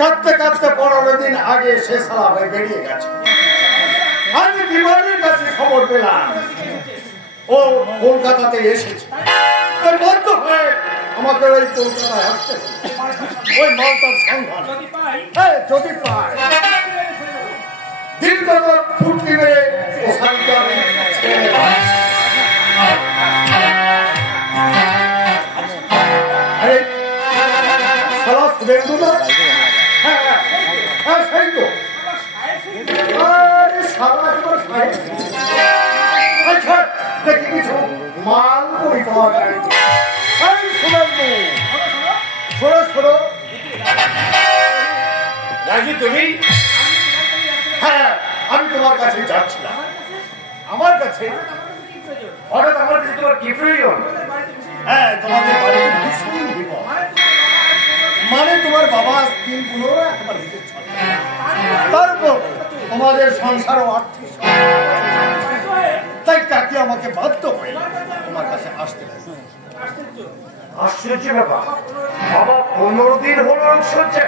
কাঁদতে কাঁদতে 15 দিন আগে সে সালা হয়ে বেরিয়ে গেছে। আমি বিমানের কাছে খবর পেলাম ও কলকাতাতে এসেছে। বন্ধ হয়ে আমাকে ওই কলকাতায় আসতে ওই মালটার সন্ধান যদি পায় দীর্ঘ ফুর্তি মেরে কিছু মাল করি পাওয়া যায়। তুমি হ্যাঁ আমি তোমার কাছে যাচ্ছিলাম। আমার কাছে হঠাৎ আমার কাছে তোমার কি প্রয়োজন? হ্যাঁ তোমাদের বাড়িতে ভীষণ বিপদ। মানে তোমার বাবা দিনগুলো একেবারে তারপর তোমাদের সংসারও আর্থিক, তাই তাকে আমাকে বাধ্য হয়ে তোমার কাছে আসতে হবে। আশ্চর্য ব্যাপার, বাবা 15 দিন হলো হচ্ছে,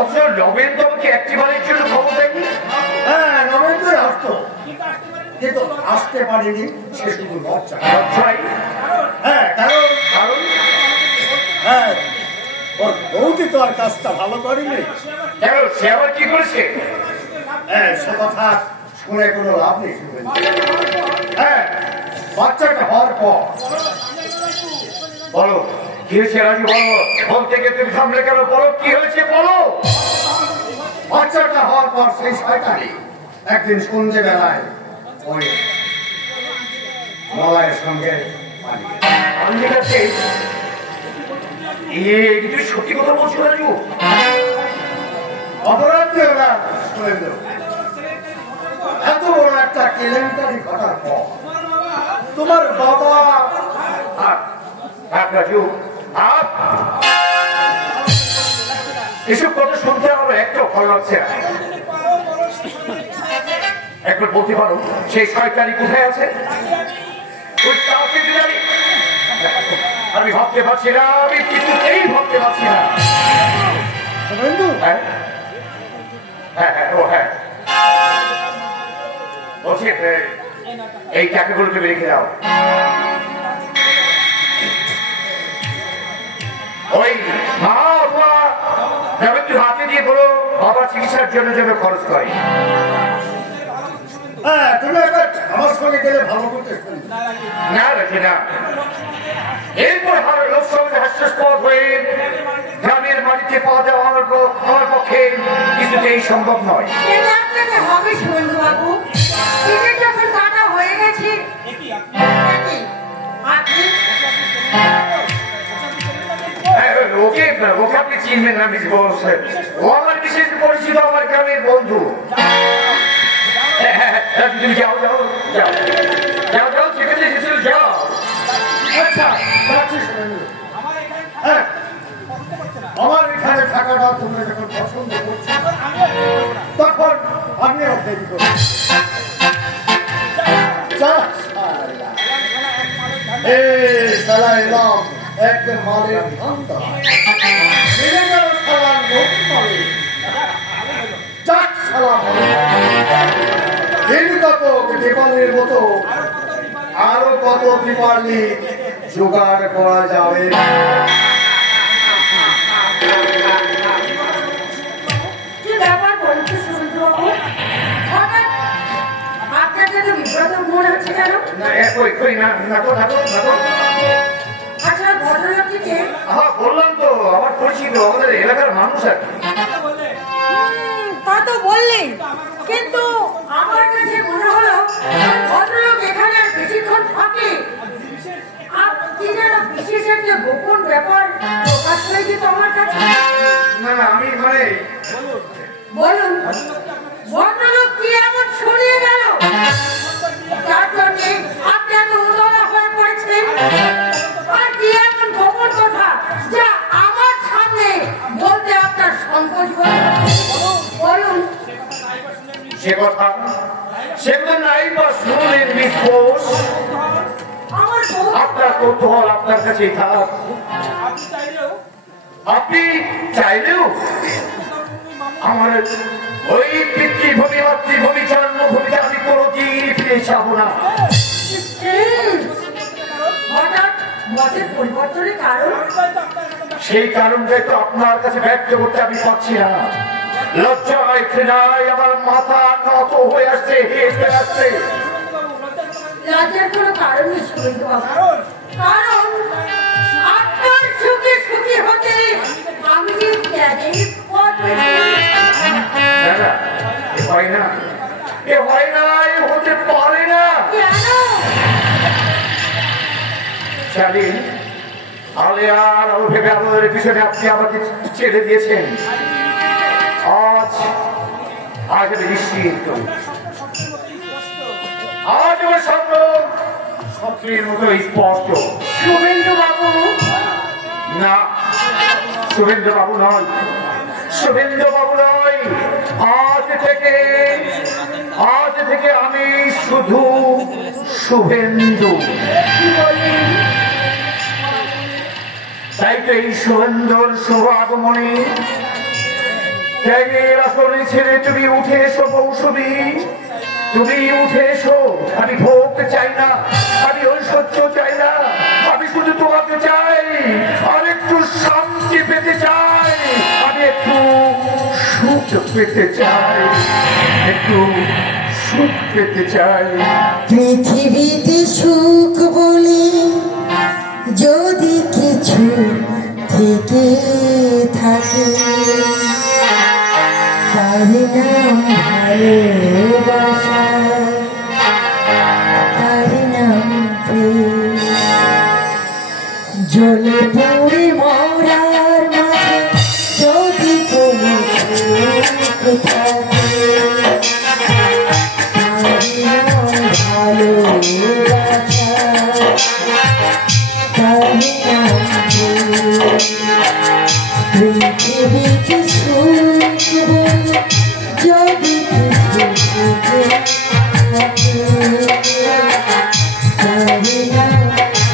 অথচ নবেন তোমাকে একটিবারের জন্য খবর দেয়নি। হ্যাঁ নবেন তো আসতো, কিন্তু আসতে পারেনি সে শুধু লজ্জায়। হ্যাঁ কারণ হ্যাঁ ওর বৌদি তো আর কাজটা ভালো করেনি। কেন সে আবার কি করেছে? হ্যাঁ সে কথা শুনে কোনো লাভ নেই। হ্যাঁ বাচ্চাটা হওয়ার পর বলো কি হয়েছে রাজু, বলো। ফোন থেকে তুমি সামনে কেন, বলো কি হয়েছে বলো। বাচ্চাটা হওয়ার পর সেই শয়তানি একদিন সন্ধ্যে বেলায় ওই মলয়ের সঙ্গে ঠিক আছে, তুমি সত্যি কথা বলছো রাজু? অপরাধী ওরা এত বড় একটা কেলেঙ্কারি ঘটার পর তোমার বাবা রাজু এসব কথা শুনতে আমার একটাও ভালো লাগছে না। একবার বলতে পারো সেই শয়তানি কোথায় আছে? আমি ভাবতে পারছি না, আমি কিছুতেই ভাবতে পারছি না। হ্যাঁ হ্যাঁ হ্যাঁ বলছি এই টাকাগুলোকে রেখে দাও, ওই মা অথবা একটু হাতে দিয়ে বলো বাবার চিকিৎসার জন্য যেন খরচ করে। হ্যাঁ তুমি একবার আমার সঙ্গে গেলে ভালো করতে না রাখি না, এরপর লোক সঙ্গে হাস্যাস্পদ হয়ে গ্রামের বাড়িতে পাওয়া যাওয়া আমার পক্ষে কিছুতেই সম্ভব নয়। হবে সুরেন্দ্র বাবু, যখন টাকা হয়ে গেছে ওকে আপনি চিনবেন না মিস বোস, ও আমার বিশেষ পরিচিত, আমার গ্রামের বন্ধু। তুমি যাও যাও যাও যাও যাও, সেখানে যাও। আচ্ছা আমার এখানে থাকাটা তোমরা যখন পছন্দ করছো তখন আমিও দেরি করি। এলাম একদম মালের ধান্দা দেবালের মতো আরো কত বিপারলি জোগাড় করা যাবে। বললাম তো আমার পরিচিত, আমাদের এলাকার মানুষ আর তা তো বললেন, কিন্তু আমার কাছে মনে হলো ভদ্রলোক এখানে বেশিক্ষণ থাকে কি যেন বিশেষ একটা গোপন ব্যাপার প্রকাশ হয়েছে তো আমার কাছে। না আমি মানে বলুন ভদ্রলোক কি এমন শুনিয়ে গেল তার জন্য আপনি এত উদলা হয়ে পড়েছেন? আর কি এমন গোপন কথা যা আমার সামনে বলতে আপনার সংকোচ হয়? বলুন। সেগুলো নাই বা শুনলেন মিস বোস, আপনার কৌতূহল আপনার কাছেই থাক। আপনি চাইলেও আমার ওই পিতৃভূমি মাতৃভূমি জন্মভূমিতে আমি কোনোদিন ফিরে যাবো না। সেই কারণটাই তো আপনার কাছে ব্যক্ত করতে আমি পারছি না। লজ্জায় ঘৃণায় আমার মাথা নত হয়ে আসছে, হেসে আসছে। লজ্জার কোনো কারণ নেই শুভেন্দু বাবু, কারণ আপনার সুখে সুখী হতে আমি ত্যাগের পথ হয় না, এ হয় না, এ হতে পারে না। কেন? জানি আলেয়ার ভেবে আমাদের পিছনে আপনি আমাকে ছেড়ে দিয়েছেন। আজ আমি নিশ্চিত, আজ আমার স্বপ্ন স্বপ্নের মতো স্পষ্ট। শুভেন্দু বাবু না, শুভেন্দু বাবু নয়, শুভেন্দু বাবু নয়। আজ থেকে আমি শুধু শুভেন্দু। তাই তো এই শুভেন্দুর শুভ আগমনে ত্যাগের আসনে ছেড়ে তুমি উঠে এসো বৌসুমী, তুমি উঠে এসো। আমি ভোগ চাই না, আমি ঐশ্বর্য চাই না, আমি শুধু তোমাকে চাই। আর একটু শান্তি পেতে চাই, আমি একটু সুখ পেতে চাই, একটু সুখ পেতে চাই। পৃথিবীতে সুখ বলে যদি কিছু থেকে থাকে তার নাম ভালোবাসা, তার নাম প্রেম। জলে পড়ে মরার মাঝে যদি কোনো সুখ থাকে তার নাম ভালোবাসা, তার নাম প্রেম। পৃথিবীতে সুখ বলে যদি কিছু থেকে থাকে তার নাম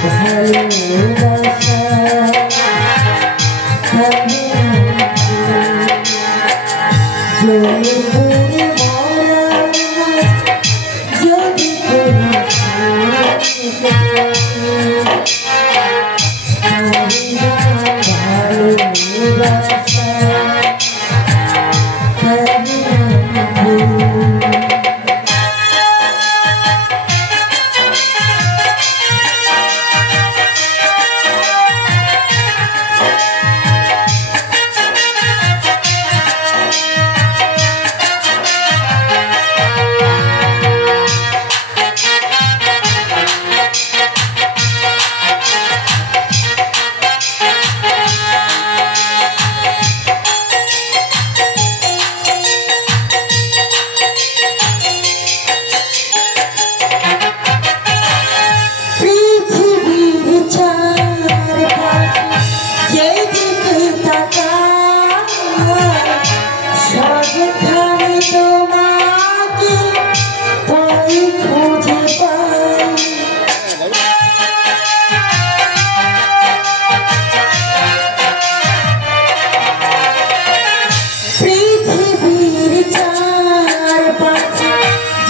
ভালোবাসা, তার নাম প্রেম। জলে পড়ে মরার মাঝে যদি কোনো সুখ থাকে তার নাম ভালোবাসা, তার নাম প্রেম। পৃথিবীর চারপাশে যেদিকে তাকাই সবখানে তোমাকে পাই, খুঁজে পাই। পৃথিবীর চারপাশে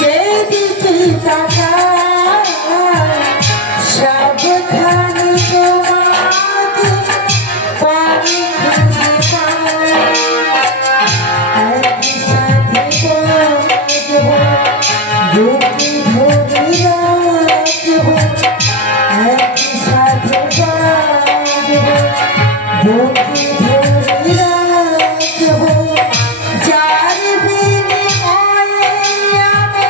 যেদিকে তাকাই সবখানে তোমাকে পাই, খুঁজে পাই। একই সাথে বাঁচব, বুকে ধরে রাখব, একই সাথে বাঁচব, বুকে ধরে রাখব। যার বিনিময়ে আমি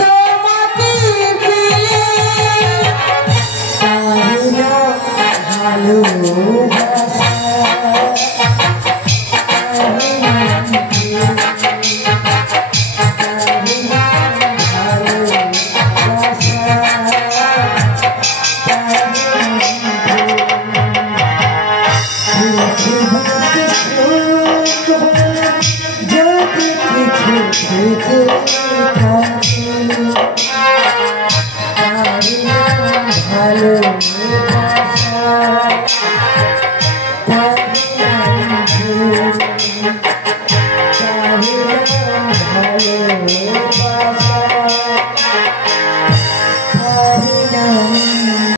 তোমাকে পেলে তার নাম ভালোবাসা,